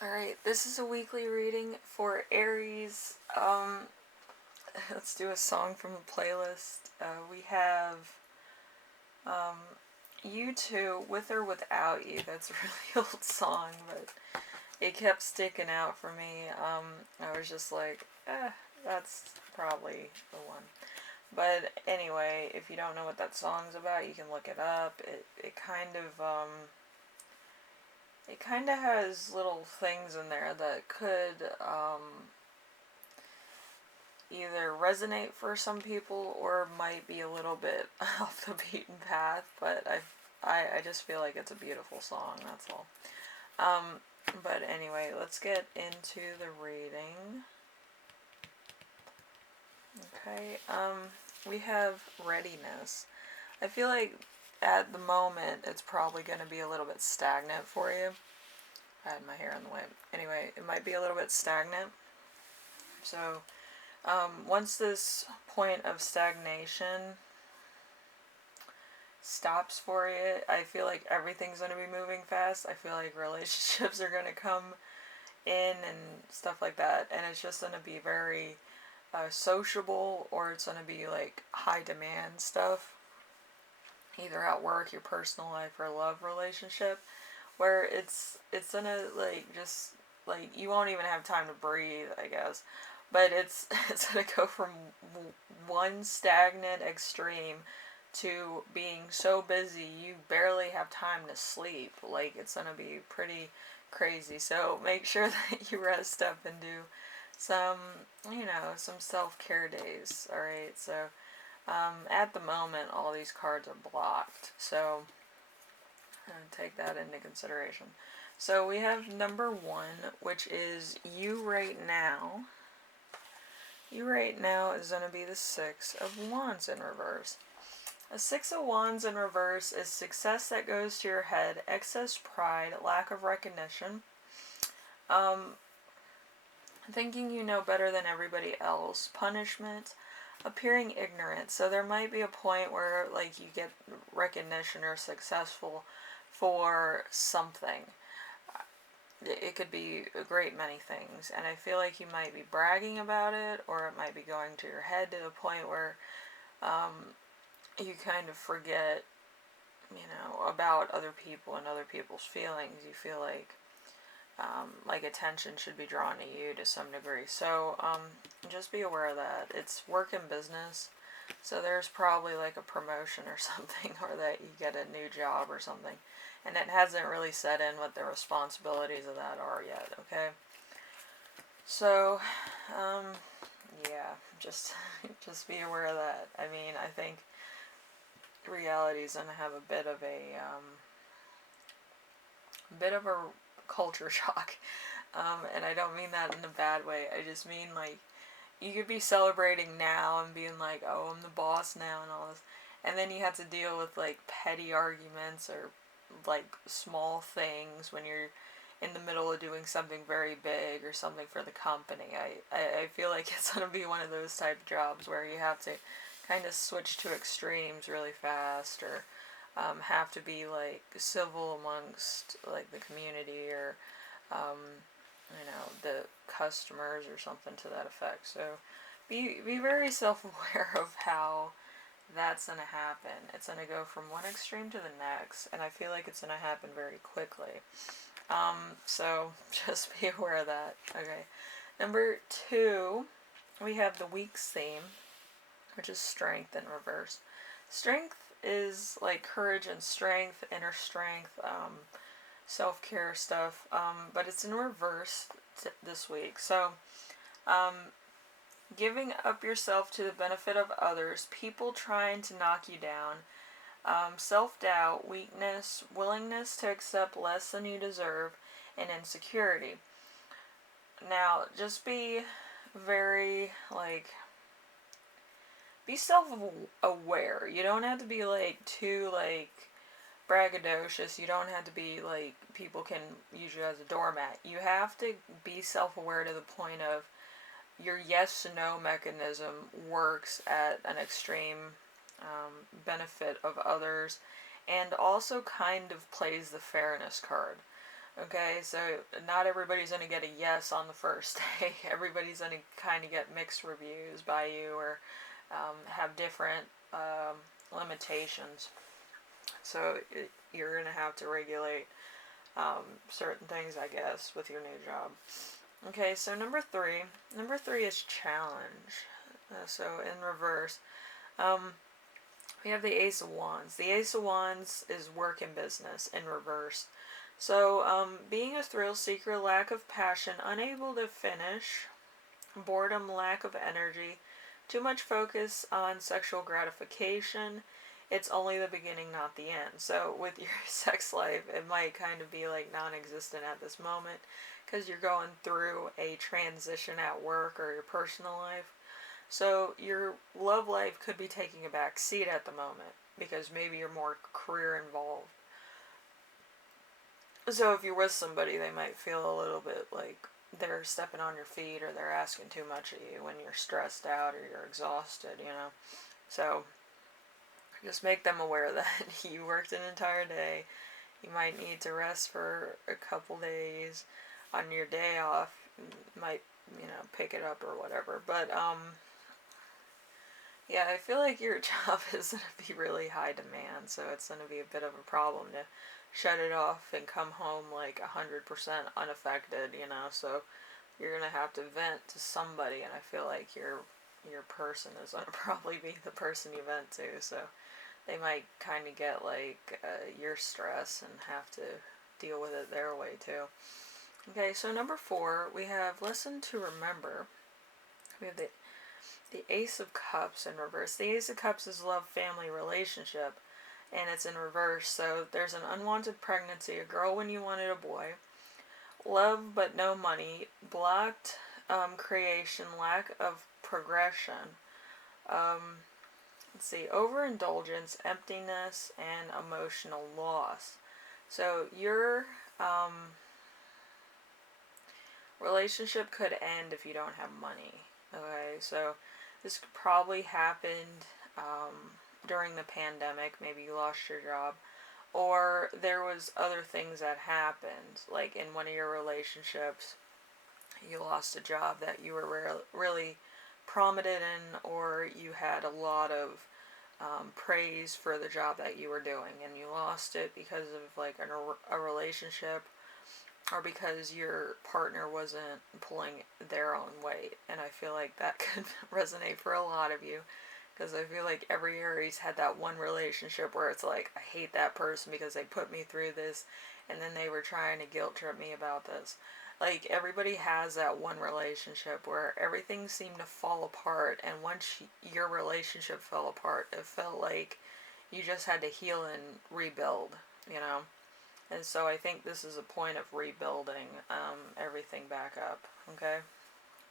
Alright, this is a weekly reading for Aries. Let's do a song from a playlist. We have um, You Two, With or Without You. That's a really old song, but it kept sticking out for me. I was just like, that's probably the one. But anyway, if you don't know what that song's about, you can look it up. It kind of has little things in there that could either resonate for some people or might be a little bit off the beaten path, but I just feel like it's a beautiful song, that's all. But anyway, let's get into the reading. Okay, we have readiness. I feel like at the moment it's probably going to be a little bit stagnant for you. I had my hair in the way. Anyway, it might be a little bit stagnant. So, once this point of stagnation stops for you, I feel like everything's going to be moving fast. I feel like relationships are going to come in and stuff like that, and it's just going to be very sociable, or it's going to be like high demand stuff, either at work, your personal life, or love relationship, where it's gonna like just like you won't even have time to breathe, I guess. But it's gonna go from one stagnant extreme to being so busy you barely have time to sleep. Like, it's gonna be pretty crazy. So make sure that you rest up and do some, some self-care days. All right. So at the moment, all these cards are blocked. So take that into consideration. So we have number one, which is you right now. You right now is going to be the Six of Wands in reverse. A Six of Wands in reverse is success that goes to your head, excess pride, lack of recognition, thinking you know better than everybody else, punishment, appearing ignorant. So there might be a point where like you get recognition or successful for something. It could be a great many things, and I feel like you might be bragging about it, or it might be going to your head to the point where you kind of forget, about other people and other people's feelings. You feel like attention should be drawn to you to some degree. So just be aware of that. It's work and business, so there's probably like a promotion or something, or that you get a new job or something. And it hasn't really set in what the responsibilities of that are yet, okay? So, yeah, just be aware of that. I mean, I think reality is gonna have a bit of a culture shock, and I don't mean that in a bad way. I just mean like you could be celebrating now and being like, oh, I'm the boss now and all this, and then you have to deal with like petty arguments or like small things when you're in the middle of doing something very big or something for the company. I feel like it's going to be one of those type of jobs where you have to kind of switch to extremes really fast, or have to be like civil amongst like the community, or the customers or something to that effect. So be very self-aware of how that's going to happen. It's going to go from one extreme to the next, and I feel like it's going to happen very quickly. So just be aware of that. Okay. Number two, we have the week's theme, which is strength in reverse. Strength is like courage and strength, inner strength, self-care stuff, but it's in reverse this week. So, giving up yourself to the benefit of others, people trying to knock you down, self-doubt, weakness, willingness to accept less than you deserve, and insecurity. Now, just be very, be self-aware. You don't have to be, too, braggadocious. You don't have to be, people can use you as a doormat. You have to be self-aware to the point of your yes-no mechanism works at an extreme benefit of others, and also kind of plays the fairness card. Okay, so not everybody's going to get a yes on the first day. Everybody's going to kind of get mixed reviews by you, or have different limitations. So you're going to have to regulate certain things, I guess, with your new job. Okay, so number three. Number three is challenge. So in reverse, um, we have the Ace of Wands. The Ace of Wands is work and business in reverse. So, being a thrill seeker, lack of passion, unable to finish, boredom, lack of energy, too much focus on sexual gratification. It's only the beginning, not the end. So, with your sex life, it might kind of be like non existent at this moment because you're going through a transition at work or your personal life. So, your love life could be taking a back seat at the moment because maybe you're more career involved. So if you're with somebody, they might feel a little bit like they're stepping on your feet, or they're asking too much of you when you're stressed out or you're exhausted, you know. So just make them aware that you worked an entire day. You might need to rest for a couple days. On your day off, you might, pick it up or whatever. But yeah, I feel like your job is going to be really high demand, so it's going to be a bit of a problem to shut it off and come home like 100% unaffected, so you're going to have to vent to somebody, and I feel like your person is going to probably be the person you vent to, so they might kind of get like your stress and have to deal with it their way too. Okay, so number 4, we have lesson to remember. We have the Ace of Cups in reverse. The Ace of Cups is love, family, relationship, and it's in reverse. So there's an unwanted pregnancy, a girl when you wanted a boy, love but no money, blocked creation, lack of progression. Let's see, overindulgence, emptiness, and emotional loss. So your relationship could end if you don't have money. Okay, so this probably happened during the pandemic. Maybe you lost your job, or there was other things that happened, like in one of your relationships, you lost a job that you were really prominent in, or you had a lot of praise for the job that you were doing, and you lost it because of like a relationship, or because your partner wasn't pulling their own weight. And I feel like that could resonate for a lot of you, because I feel like every Aries had that one relationship where it's like, I hate that person because they put me through this, and then they were trying to guilt trip me about this. Like, everybody has that one relationship where everything seemed to fall apart, and once your relationship fell apart, it felt like you just had to heal and rebuild, you know? And so I think this is a point of rebuilding everything back up, okay?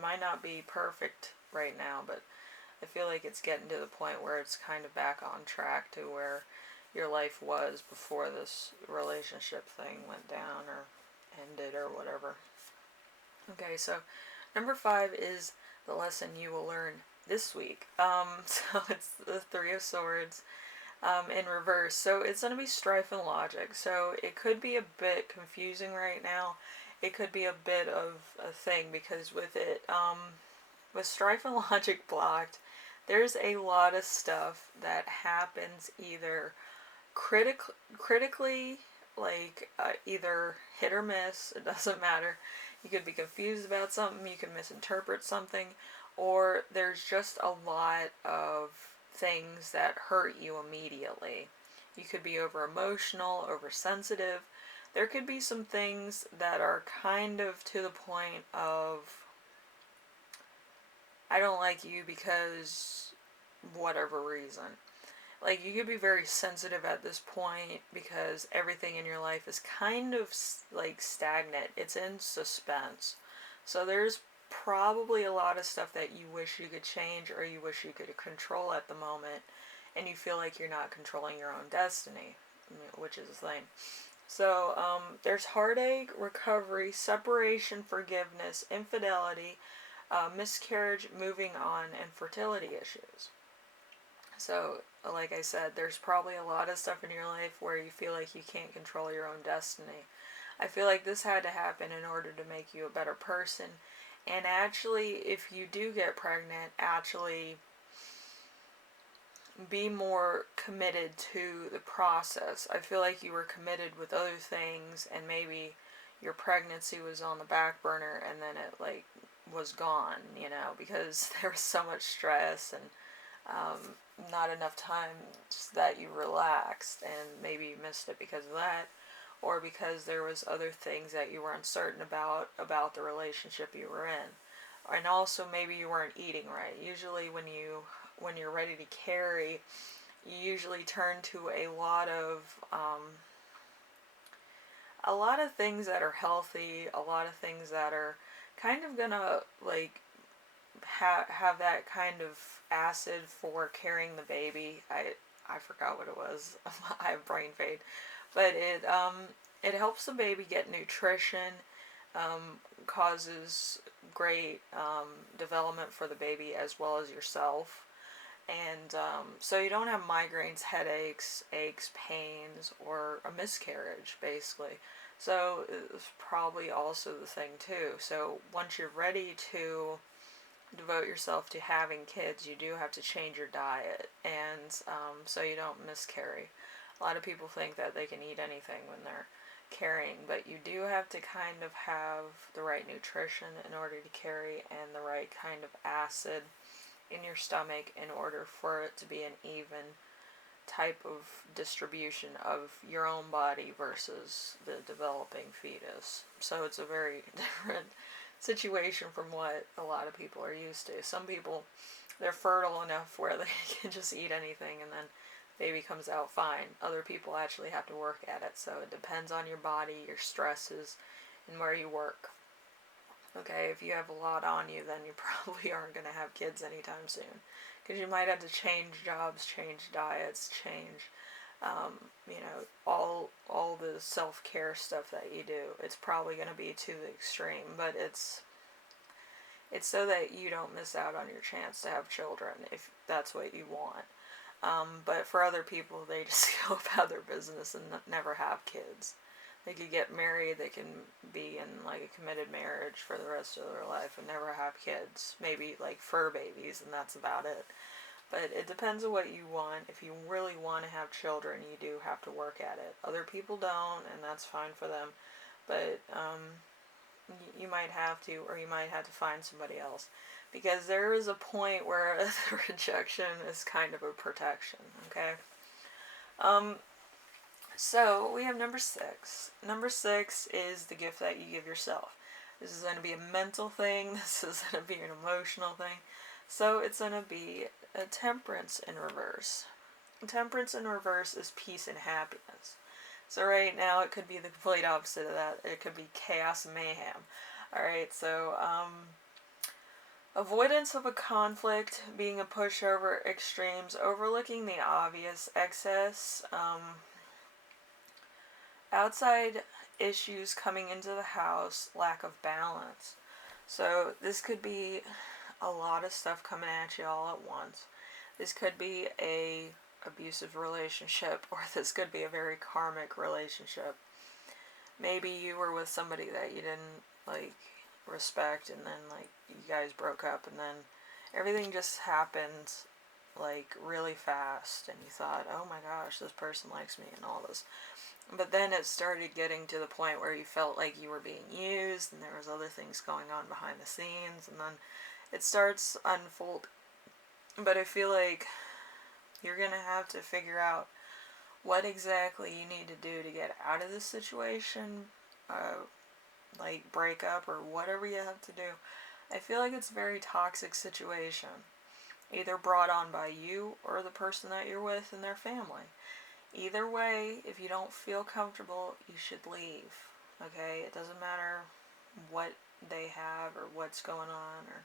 Might not be perfect right now, but I feel like it's getting to the point where it's kind of back on track to where your life was before this relationship thing went down or ended or whatever. Okay, so number 5 is the lesson you will learn this week. So it's the Three of Swords. In reverse. So it's going to be strife and logic. So it could be a bit confusing right now. It could be a bit of a thing because with it, with strife and logic blocked, there's a lot of stuff that happens either critically, like either hit or miss. It doesn't matter. You could be confused about something. You can misinterpret something, or there's just a lot of things that hurt you immediately. You could be over emotional, oversensitive. There could be some things that are kind of to the point of, I don't like you because whatever reason. Like, you could be very sensitive at this point because everything in your life is kind of like stagnant. It's in suspense. So there's probably a lot of stuff that you wish you could change or you wish you could control at the moment, and you feel like you're not controlling your own destiny, which is the thing. So there's heartache, recovery, separation, forgiveness, infidelity, miscarriage, moving on, and fertility issues. So, like I said, there's probably a lot of stuff in your life where you feel like you can't control your own destiny. I feel like this had to happen in order to make you a better person. And actually, if you do get pregnant, actually be more committed to the process. I feel like you were committed with other things, and maybe your pregnancy was on the back burner and then it like was gone, because there was so much stress and not enough time that you relaxed, and maybe you missed it because of that, or because there was other things that you were uncertain about the relationship you were in. And also maybe you weren't eating right. Usually when you're ready to carry, you usually turn to a lot of things that are healthy, a lot of things that are kind of gonna like have that kind of acid for carrying the baby. I forgot what it was. I have brain fade, but it helps the baby get nutrition, causes great development for the baby as well as yourself. And so you don't have migraines, headaches, aches, pains, or a miscarriage, basically. So it's probably also the thing, too. So once you're ready to devote yourself to having kids, you do have to change your diet, and so you don't miscarry. A lot of people think that they can eat anything when they're carrying, but you do have to kind of have the right nutrition in order to carry, and the right kind of acid in your stomach in order for it to be an even type of distribution of your own body versus the developing fetus. So it's a very different situation from what a lot of people are used to. Some people, they're fertile enough where they can just eat anything and then baby comes out fine. Other people actually have to work at it. So it depends on your body, your stresses, and where you work. Okay, if you have a lot on you, then you probably aren't going to have kids anytime soon. Because you might have to change jobs, change diets, change, all the self-care stuff that you do. It's probably going to be to the extreme, but it's so that you don't miss out on your chance to have children if that's what you want. But for other people, they just go about their business and never have kids. They could get married, they can be in like a committed marriage for the rest of their life and never have kids. Maybe like fur babies, and that's about it. But it depends on what you want. If you really want to have children, you do have to work at it. Other people don't, and that's fine for them. But you might have to, or you might have to find somebody else. Because there is a point where the rejection is kind of a protection, okay? So we have number 6. Number 6 is the gift that you give yourself. This is going to be a mental thing. This is going to be an emotional thing. So it's going to be a temperance in reverse. Temperance in reverse is peace and happiness. So right now it could be the complete opposite of that. It could be chaos and mayhem. Alright, so avoidance of a conflict, being a pushover, extremes, overlooking the obvious, excess, outside issues coming into the house, lack of balance. So this could be a lot of stuff coming at you all at once. This could be a abusive relationship, or this could be a very karmic relationship. Maybe you were with somebody that you didn't like respect, and then like you guys broke up, and then everything just happened like really fast, and you thought, oh my gosh, this person likes me and all this. But then it started getting to the point where you felt like you were being used, and there was other things going on behind the scenes, and then it starts unfolding. But I feel like you're going to have to figure out what exactly you need to do to get out of this situation, like break up or whatever you have to do. I feel like it's a very toxic situation, either brought on by you or the person that you're with and their family. Either way, if you don't feel comfortable, you should leave, okay? It doesn't matter what they have or what's going on or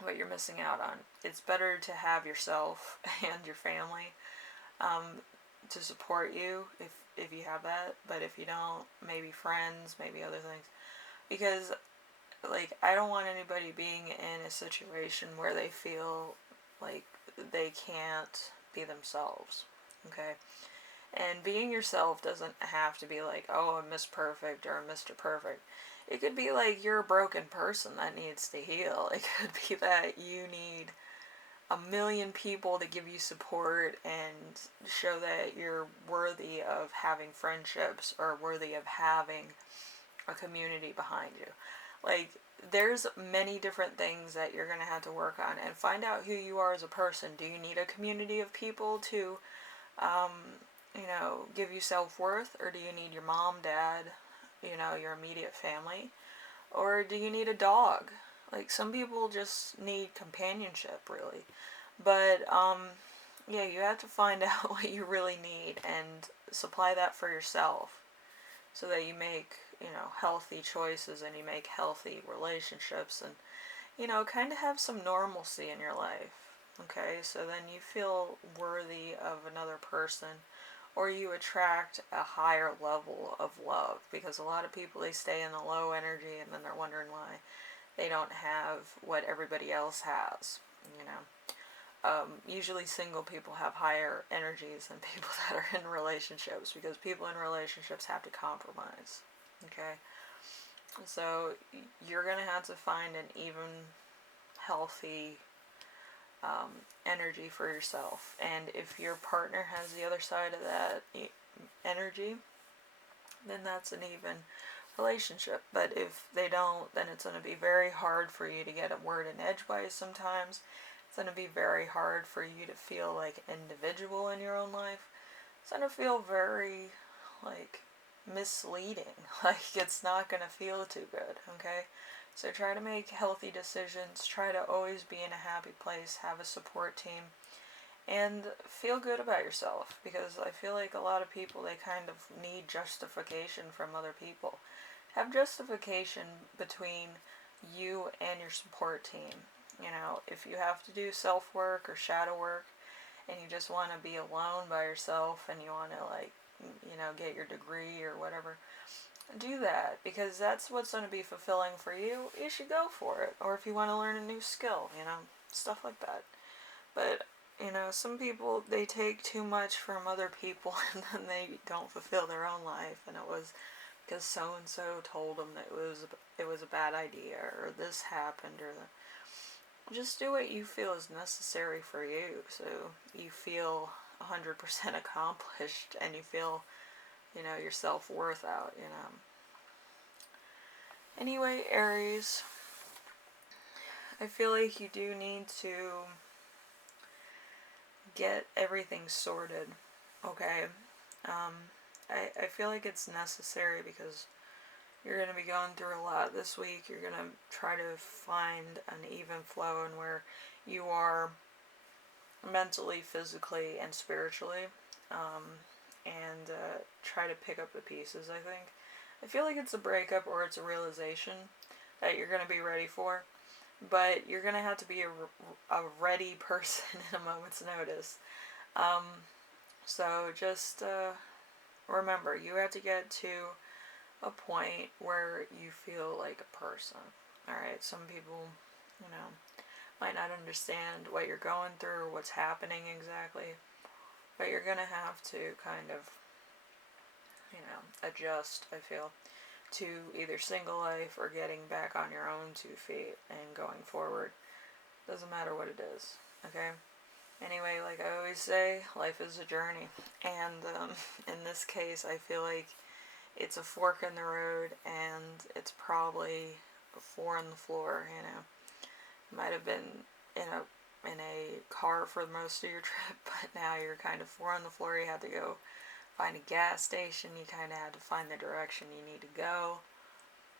what you're missing out on. It's better to have yourself and your family to support you if you have that, but if you don't, maybe friends, maybe other things. Because, like, I don't want anybody being in a situation where they feel like they can't be themselves. Okay, And being yourself doesn't have to be like, oh, I'm Miss Perfect or I'm Mr. Perfect. It could be like you're a broken person that needs to heal. It could be that you need a million people to give you support and show that you're worthy of having friendships or worthy of having a community behind you. Like, there's many different things that you're going to have to work on and find out who you are as a person. Do you need a community of people to, um, give you self-worth, or do you need your mom, dad, your immediate family, or do you need a dog? Like, some people just need companionship, really. But, yeah, you have to find out what you really need and supply that for yourself so that you make, healthy choices and you make healthy relationships and, kind of have some normalcy in your life. Okay, so then you feel worthy of another person, or you attract a higher level of love, because a lot of people, they stay in the low energy and then they're wondering why they don't have what everybody else has, usually single people have higher energies than people that are in relationships, because people in relationships have to compromise. Okay, so you're gonna have to find an even, healthy, energy for yourself, and if your partner has the other side of that energy, then that's an even relationship. But if they don't, then it's going to be very hard for you to get a word in edgewise sometimes. It's going to be very hard for you to feel like an individual in your own life. It's going to feel very, like, misleading. Like, it's not going to feel too good, okay? So try to make healthy decisions. Try to always be in a happy place. Have a support team. And feel good about yourself. Because I feel like a lot of people, they kind of need justification from other people. Have justification between you and your support team. If you have to do self-work or shadow work and you just want to be alone by yourself and you want to, like, get your degree or whatever, do that, because that's what's going to be fulfilling for you. You should go for it. Or if you want to learn a new skill, stuff like that. But, some people, they take too much from other people and then they don't fulfill their own life, and it was because so and so told them that it was a bad idea, or this happened, or just do what you feel is necessary for you, so you feel 100% accomplished and you feel, your self-worth out. Anyway, Aries, I feel like you do need to get everything sorted, okay? I feel like it's necessary because you're going to be going through a lot this week. You're going to try to find an even flow in where you are mentally, physically, and spiritually, and try to pick up the pieces, I think. I feel like it's a breakup or it's a realization that you're going to be ready for, but you're going to have to be a ready person in a moment's notice. So just remember, you have to get to a point where you feel like a person. Alright, some people, might not understand what you're going through or what's happening exactly, but you're going to have to kind of, adjust, I feel, to either single life or getting back on your own 2 feet and going forward. Doesn't matter what it is, okay? Anyway, like I always say, life is a journey, and in this case, I feel like it's a fork in the road, and it's probably a 4 on the floor. You might have been in a car for most of your trip, but now you're kind of 4 on the floor. You had to go find a gas station. You kind of had to find the direction you need to go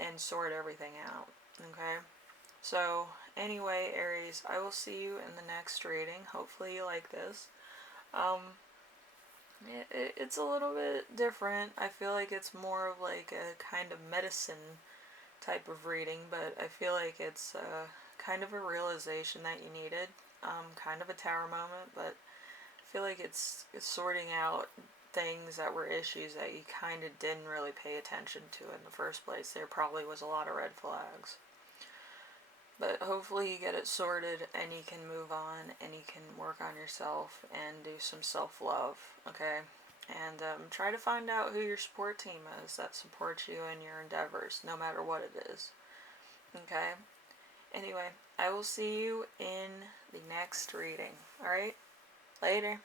and sort everything out. Okay. So anyway, Aries, I will see you in the next reading. Hopefully you like this. It's a little bit different. I feel like it's more of like a kind of medicine type of reading, but I feel like it's kind of a realization that you needed. Kind of a tower moment, but I feel like it's sorting out things that were issues that you kind of didn't really pay attention to in the first place. There probably was a lot of red flags. But hopefully you get it sorted and you can move on and you can work on yourself and do some self-love, okay? And try to find out who your support team is that supports you in your endeavors, no matter what it is. Okay? Anyway, I will see you in the next reading. Alright? Later.